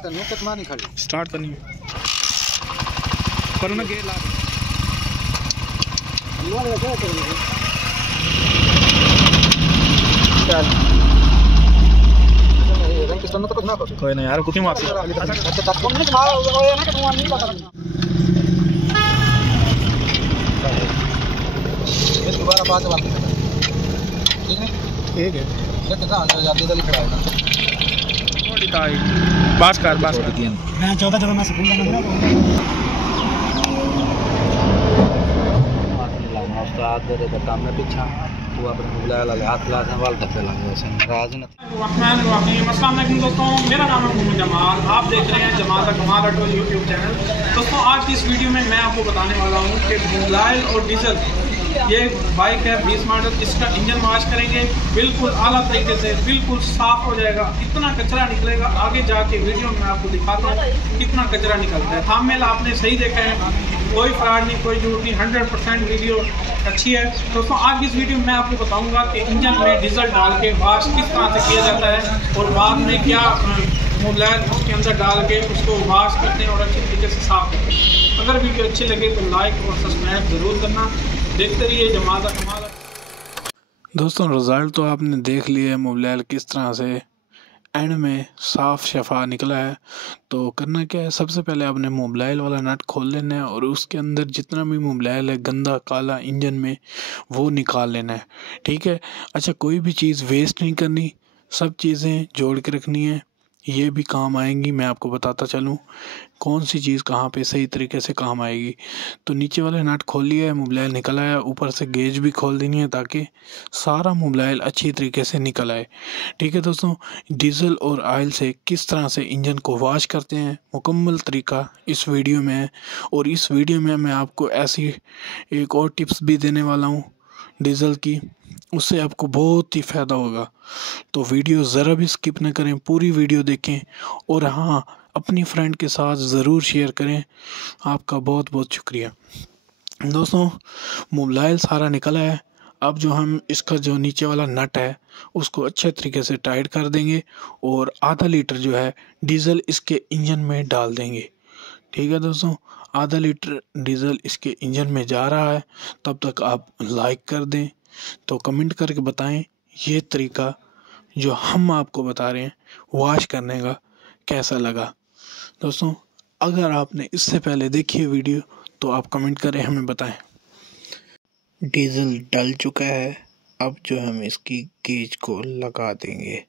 Start करनी है पर ना गेयर ला कोई नहीं यार कुकिंग माफी दोबारा बात ठीक है बास कर मैं 14 मैं स्कूल उस्ताद दे देता काम में पीछा वो अपने बुलाया ला हाथ ला संभाल तक लगे ऐसे नाराज न अस्सलाम वालेकुम दोस्तों, मेरा नाम है मोहम्मद जमाल। आप देख रहे हैं जमाल का कमाल ऑटो यूट्यूब चैनल। दोस्तों आज की इस वीडियो में मैं आपको बताने वाला हूं कि मोबाइल और डीजल ये बाइक है 20 मॉडल, इसका इंजन वॉश करेंगे बिल्कुल आला तरीके से, बिल्कुल साफ हो जाएगा। इतना कचरा निकलेगा आगे जाके वीडियो में आपको दिखाता हूँ कितना कचरा निकलता है। थंबनेल आपने सही देखा है, कोई फ्रॉड नहीं, कोई झूठ नहीं, 100% वीडियो अच्छी है। दोस्तों आज की इस वीडियो में मैं आपको बताऊंगा कि इंजन में डीजल डाल के वॉश किस तरह से किया जाता है और बाद में क्या मोबाइल उसके अंदर डाल के उसको वॉश करते हैं और अच्छे तरीके से साफ करते हैं। अगर वीडियो अच्छी लगे तो लाइक और सब्सक्राइब ज़रूर करना। देखते रहिए जमाल का कमाल। दोस्तों रिज़ल्ट तो आपने देख लिया है, मोबाइल किस तरह से एंड में साफ़ शफा निकला है। तो करना क्या है, सबसे पहले आपने मोबाइल वाला नट खोल लेना है और उसके अंदर जितना भी मोबाइल है गंदा काला इंजन में वो निकाल लेना है। ठीक है। अच्छा, कोई भी चीज़ वेस्ट नहीं करनी, सब चीज़ें जोड़ के रखनी है। ये भी काम आएंगी, मैं आपको बताता चलूँ कौन सी चीज़ कहाँ पे सही तरीके से काम आएगी। तो नीचे वाले नट खोल लिया है, मोबाइल निकल आया, ऊपर से गेज भी खोल देनी है ताकि सारा मोबाइल अच्छी तरीके से निकल आए। ठीक है दोस्तों, डीजल और ऑयल से किस तरह से इंजन को वॉश करते हैं मुकम्मल तरीका इस वीडियो में है। और इस वीडियो में मैं आपको ऐसी एक और टिप्स भी देने वाला हूँ डीजल की, उससे आपको बहुत ही फ़ायदा होगा। तो वीडियो ज़रा भी स्किप न करें, पूरी वीडियो देखें और हाँ अपनी फ्रेंड के साथ ज़रूर शेयर करें। आपका बहुत बहुत शुक्रिया। दोस्तों मोबाइल सारा निकला है, अब जो हम इसका जो नीचे वाला नट है उसको अच्छे तरीके से टाइट कर देंगे और आधा लीटर जो है डीजल इसके इंजन में डाल देंगे। ठीक है दोस्तों, आधा लीटर डीजल इसके इंजन में जा रहा है। तब तक आप लाइक कर दें, तो कमेंट करके बताएं ये तरीका जो हम आपको बता रहे हैं वॉश करने का कैसा लगा। दोस्तों अगर आपने इससे पहले देखी है वीडियो तो आप कमेंट करें, हमें बताएं। डीजल डल चुका है, अब जो हम इसकी गेज को लगा देंगे।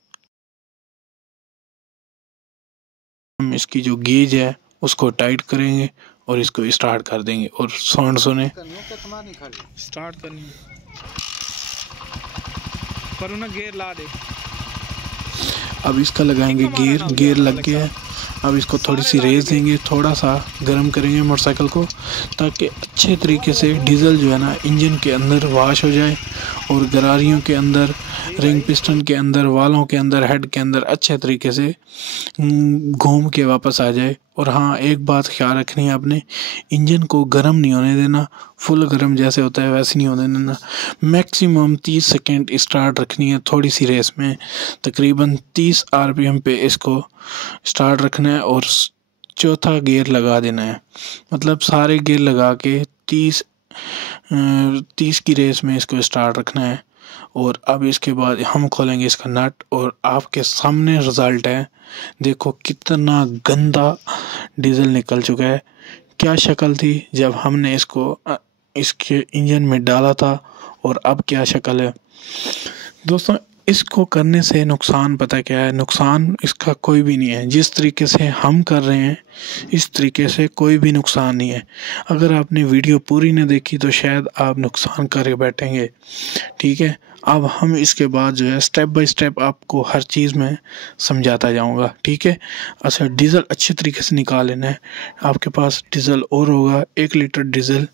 हम इसकी जो गेज है उसको टाइट करेंगे और इसको स्टार्ट कर देंगे और साउंड सुने। स्टार्ट करनी पर ना गेयर ला दे। अब इसका लगाएंगे गेयर, गेयर लग गया है। अब इसको थोड़ी सी रेस देंगे, थोड़ा सा गर्म करेंगे मोटरसाइकिल को ताकि अच्छे तरीके से डीजल जो है ना इंजन के अंदर वॉश हो जाए और गरारियों के अंदर, रिंग पिस्टन के अंदर, वालों के अंदर, हेड के अंदर अच्छे तरीके से घूम के वापस आ जाए। और हाँ एक बात ख्याल रखनी है आपने, इंजन को गर्म नहीं होने देना, फुल गर्म जैसे होता है वैसे नहीं होने देना। मैक्सिमम 30 सेकेंड स्टार्ट रखनी है, थोड़ी सी रेस में तकरीबन 30 RPM पे इसको स्टार्ट रखना है और चौथा गियर लगा देना है। मतलब सारे गियर लगा के 30 की रेस में इसको स्टार्ट रखना है। और अब इसके बाद हम खोलेंगे इसका नट और आपके सामने रिज़ल्ट है। देखो कितना गंदा डीजल निकल चुका है। क्या शक्ल थी जब हमने इसको इसके इंजन में डाला था और अब क्या शक्ल है। दोस्तों इसको करने से नुकसान पता क्या है, नुकसान इसका कोई भी नहीं है। जिस तरीके से हम कर रहे हैं इस तरीके से कोई भी नुकसान नहीं है। अगर आपने वीडियो पूरी न देखी तो शायद आप नुकसान करके बैठेंगे। ठीक है, अब हम इसके बाद जो है स्टेप बाय स्टेप आपको हर चीज़ में समझाता जाऊंगा। ठीक है। अच्छा, डीज़ल अच्छे तरीके से निकाल लेना है। आपके पास डीज़ल और होगा, 1 लीटर डीज़ल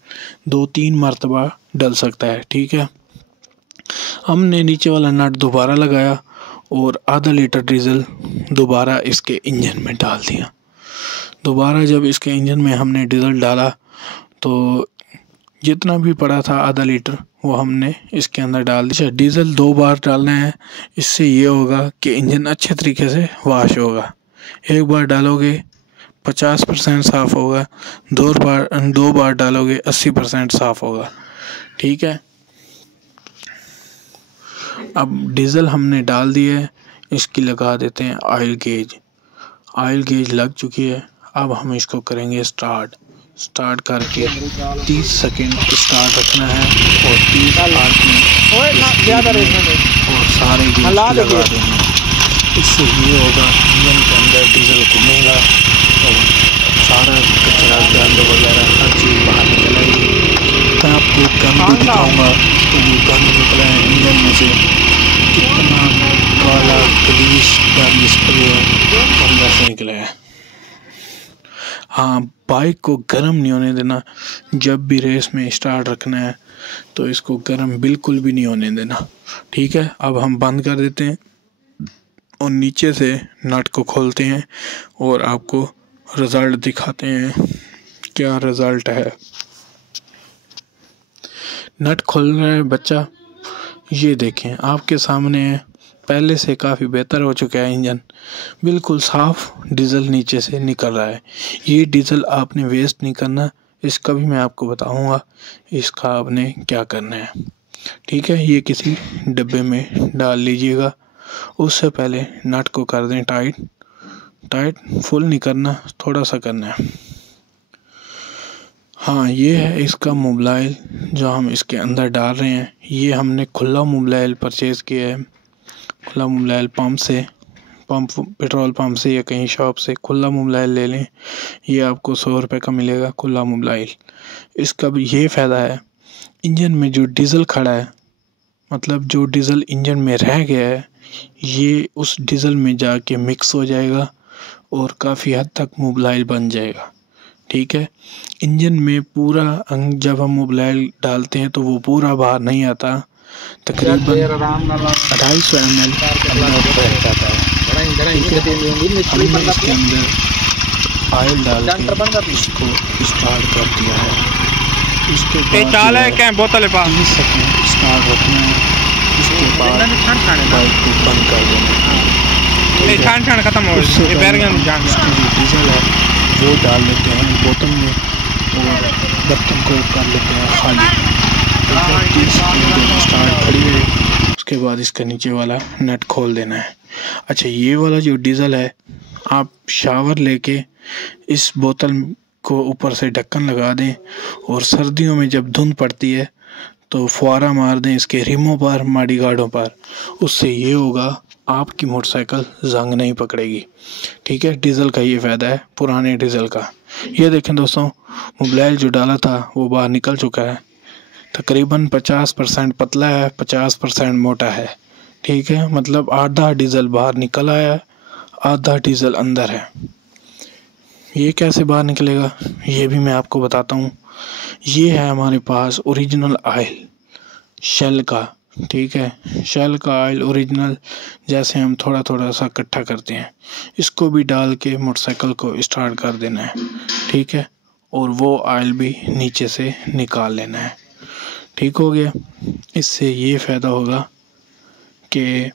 2-3 मरतबा डल सकता है। ठीक है, हमने नीचे वाला नट दोबारा लगाया और आधा लीटर डीज़ल दोबारा इसके इंजन में डाल दिया। दोबारा जब इसके इंजन में हमने डीज़ल डाला तो जितना भी पड़ा था आधा लीटर वो हमने इसके अंदर डाल दिया। डीज़ल 2 बार डालना है, इससे ये होगा कि इंजन अच्छे तरीके से वॉश होगा। एक बार डालोगे 50% साफ़ होगा, दो बार डालोगे 80% साफ़ होगा। ठीक है, अब डीज़ल हमने डाल दिया है, इसकी लगा देते हैं ऑयल गेज। ऑयल गेज लग चुकी है। अब हम इसको करेंगे स्टार्ट करके 30 सेकंड स्टार्ट रखना है और 30 आरपीएम और सारे गेज लगा देंगे। इससे ये होगा इंजन के अंदर डीजल घूमेगा और सारा कचरा गंद वगैरह हर चीज़ बाहर निकल आएगी। मैं आपको गंद भी दिखाऊंगा तो वो गंद निकला है इंजन में से, कितना काला ग्रीस का स्प्रे अंदर से निकला है। हाँ, बाइक को गर्म नहीं होने देना। जब भी रेस में स्टार्ट रखना है तो इसको गर्म बिल्कुल भी नहीं होने देना। ठीक है, अब हम बंद कर देते हैं और नीचे से नट को खोलते हैं और आपको रिज़ल्ट दिखाते हैं क्या रिज़ल्ट है। नट खोल रहा है बच्चा, ये देखें आपके सामने है। पहले से काफ़ी बेहतर हो चुका है इंजन, बिल्कुल साफ़ डीज़ल नीचे से निकल रहा है। ये डीज़ल आपने वेस्ट नहीं करना, इसका भी मैं आपको बताऊंगा इसका आपने क्या करना है। ठीक है, ये किसी डब्बे में डाल लीजिएगा। उससे पहले नट को कर दें टाइट, फुल नहीं करना, थोड़ा सा करना है। हाँ, ये है इसका मोबिलाइल जो हम इसके अंदर डाल रहे हैं। ये हमने खुला मोबिलाइल परचेज़ किया है, खुला मोबिलाइल पेट्रोल पंप से या कहीं शॉप से खुला मोबिलाइल ले लें। ये आपको 100 रुपये का मिलेगा खुला मोबिलाइल। इसका भी ये फ़ायदा है, इंजन में जो डीज़ल खड़ा है, मतलब जो डीज़ल इंजन में रह गया है, ये उस डीज़ल में जाके मिक्स हो जाएगा और काफ़ी हद तक मोबिलाइल बन जाएगा। ठीक है, इंजन में पूरा जब हम मोबिलाइल डालते हैं तो वो पूरा बाहर नहीं आता, तकरीबन 250 ml रह जाता है। हमने इसके अंदर ऑयल डाल के इसको स्टार्ट कर दिया है। इसके बाद बोतल 30 सेकंड स्टार्ट रखना है, इसके बाद बाइक को बंद कर देना है। खत्म हो इसकी जो डीजल है वो डाल लेते हैं बोतल में और बर्तन को कर लेते हैं खाली। 30 सेकंड स्टार्ट खड़ी है, उसके बाद इसका नीचे वाला नट खोल देना है। अच्छा, ये वाला जो डीज़ल है, आप शावर लेके इस बोतल को ऊपर से ढक्कन लगा दें और सर्दियों में जब धुंध पड़ती है तो फुहारा मार दें इसके रिमों पर, माडी गार्डों पर। उससे ये होगा आपकी मोटरसाइकिल जंग नहीं पकड़ेगी। ठीक है, डीज़ल का ये फ़ायदा है पुराने डीज़ल का। ये देखें दोस्तों, मोबिलाइल जो डाला था वो बाहर निकल चुका है। तकरीबन 50% पतला है, 50% मोटा है। ठीक है, मतलब आधा डीज़ल बाहर निकल आया, आधा डीज़ल अंदर है। ये कैसे बाहर निकलेगा ये भी मैं आपको बताता हूँ। ये है हमारे पास ओरिजिनल ऑयल शेल का। ठीक है, शेल का ऑयल ओरिजिनल, जैसे हम थोड़ा थोड़ा सा इकट्ठा करते हैं, इसको भी डाल के मोटरसाइकिल को स्टार्ट कर देना है। ठीक है, और वो ऑयल भी नीचे से निकाल लेना है। ठीक हो गया। इससे ये फ़ायदा होगा कि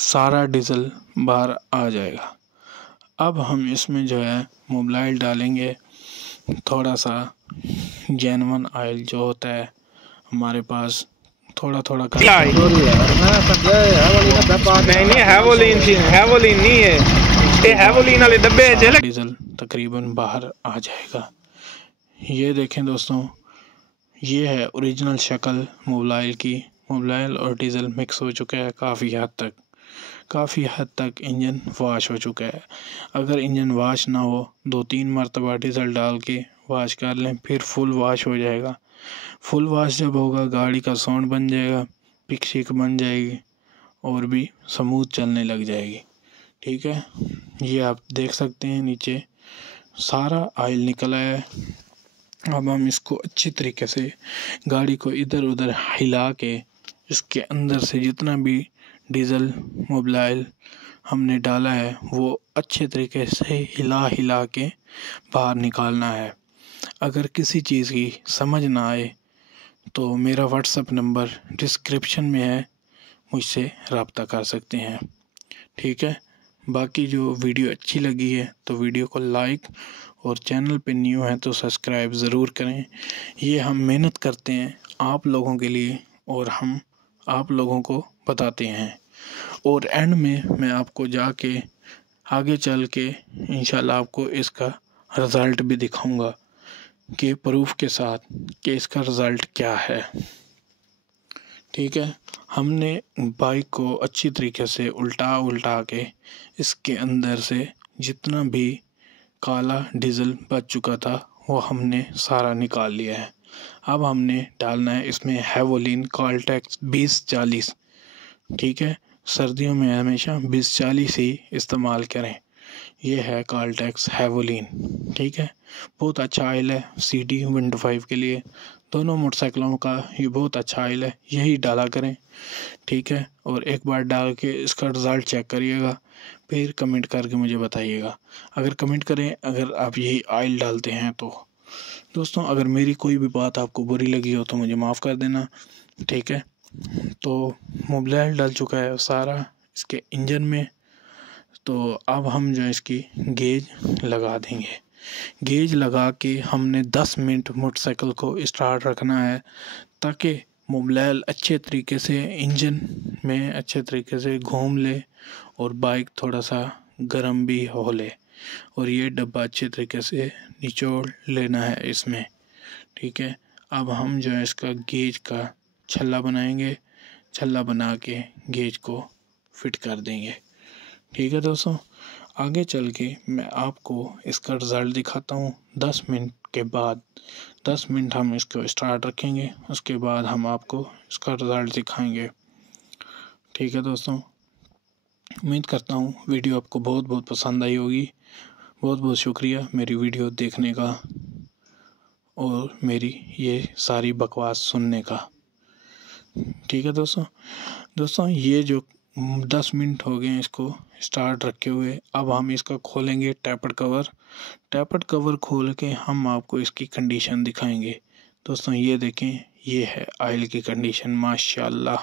सारा डीज़ल बाहर आ जाएगा। अब हम इसमें जो है मोबिलाइल डालेंगे, थोड़ा सा जेन्युइन ऑयल जो होता है हमारे पास, थोड़ा थोड़ा कर डीज़ल तकरीबन बाहर आ जाएगा। ये देखें दोस्तों, ये है ओरिजिनल शक्ल मोबिलाइल की। मोबिलाइल और डीज़ल मिक्स हो चुका है काफ़ी हद तक इंजन वाश हो चुका है। अगर इंजन वाश ना हो, 2-3 मरतबा डीज़ल डाल के वाश कर लें, फिर फुल वाश हो जाएगा। फुल वाश जब होगा, गाड़ी का साउंड बन जाएगा, पिक शिक बन जाएगी और भी स्मूथ चलने लग जाएगी। ठीक है, ये आप देख सकते हैं नीचे सारा ऑयल निकला है। अब हम इसको अच्छी तरीके से गाड़ी को इधर उधर हिला के इसके अंदर से जितना भी डीज़ल मोबिलाइल हमने डाला है वो अच्छे तरीके से हिला के बाहर निकालना है। अगर किसी चीज़ की समझ ना आए तो मेरा व्हाट्सएप नंबर डिस्क्रिप्शन में है, मुझसे रब्ता कर सकते हैं। ठीक है, बाकी जो वीडियो अच्छी लगी है तो वीडियो को लाइक और चैनल पे न्यू है तो सब्सक्राइब ज़रूर करें। ये हम मेहनत करते हैं आप लोगों के लिए और हम आप लोगों को बताते हैं। और एंड में मैं आपको जाके आगे चल के इंशाल्लाह आपको इसका रिज़ल्ट भी दिखाऊंगा कि प्रूफ के साथ कि इसका रिज़ल्ट क्या है। ठीक है, हमने बाइक को अच्छी तरीके से उल्टा के इसके अंदर से जितना भी काला डीजल बच चुका था वो हमने सारा निकाल लिया है। अब हमने डालना है इसमें हेवोलिन काल्टेक्स 2040। ठीक है, सर्दियों में हमेशा 2040 ही इस्तेमाल करें। ये है काल्टेक्स हेवोलिन। ठीक है, बहुत अच्छा ऑयल है CD विंडो 5 के लिए, दोनों मोटरसाइकिलों का ये बहुत अच्छा ऑयल है, यही डाला करें। ठीक है, और एक बार डाल के इसका रिज़ल्ट चेक करिएगा, फिर कमेंट करके मुझे बताइएगा। अगर कमेंट करें अगर आप यही ऑयल डालते हैं तो। दोस्तों, अगर मेरी कोई भी बात आपको बुरी लगी हो तो मुझे माफ़ कर देना। ठीक है, तो मोबिल डल चुका है सारा इसके इंजन में। तो अब हम जो इसकी गेज लगा देंगे। गेज लगा के हमने 10 मिनट मोटरसाइकिल को स्टार्ट रखना है ताकि मोबिल अच्छे तरीके से इंजन में अच्छे तरीके से घूम ले और बाइक थोड़ा सा गर्म भी हो ले और ये डब्बा अच्छे तरीके से निचोड़ लेना है इसमें। ठीक है, अब हम जो है इसका गेज का छल्ला बनाएंगे, छल्ला बना के गेज को फिट कर देंगे। ठीक है दोस्तों, आगे चल के मैं आपको इसका रिज़ल्ट दिखाता हूँ 10 मिनट के बाद। 10 मिनट हम इसको स्टार्ट रखेंगे, उसके बाद हम आपको इसका रिज़ल्ट दिखाएंगे। ठीक है दोस्तों, उम्मीद करता हूँ वीडियो आपको बहुत बहुत पसंद आई होगी। बहुत बहुत शुक्रिया मेरी वीडियो देखने का और मेरी ये सारी बकवास सुनने का। ठीक है दोस्तों, ये जो 10 मिनट हो गए इसको स्टार्ट रखे हुए। अब हम इसका खोलेंगे टैपर्ड कवर खोल के हम आपको इसकी कंडीशन दिखाएंगे। दोस्तों, ये देखें, ये है ऑयल की कंडीशन, माशाल्लाह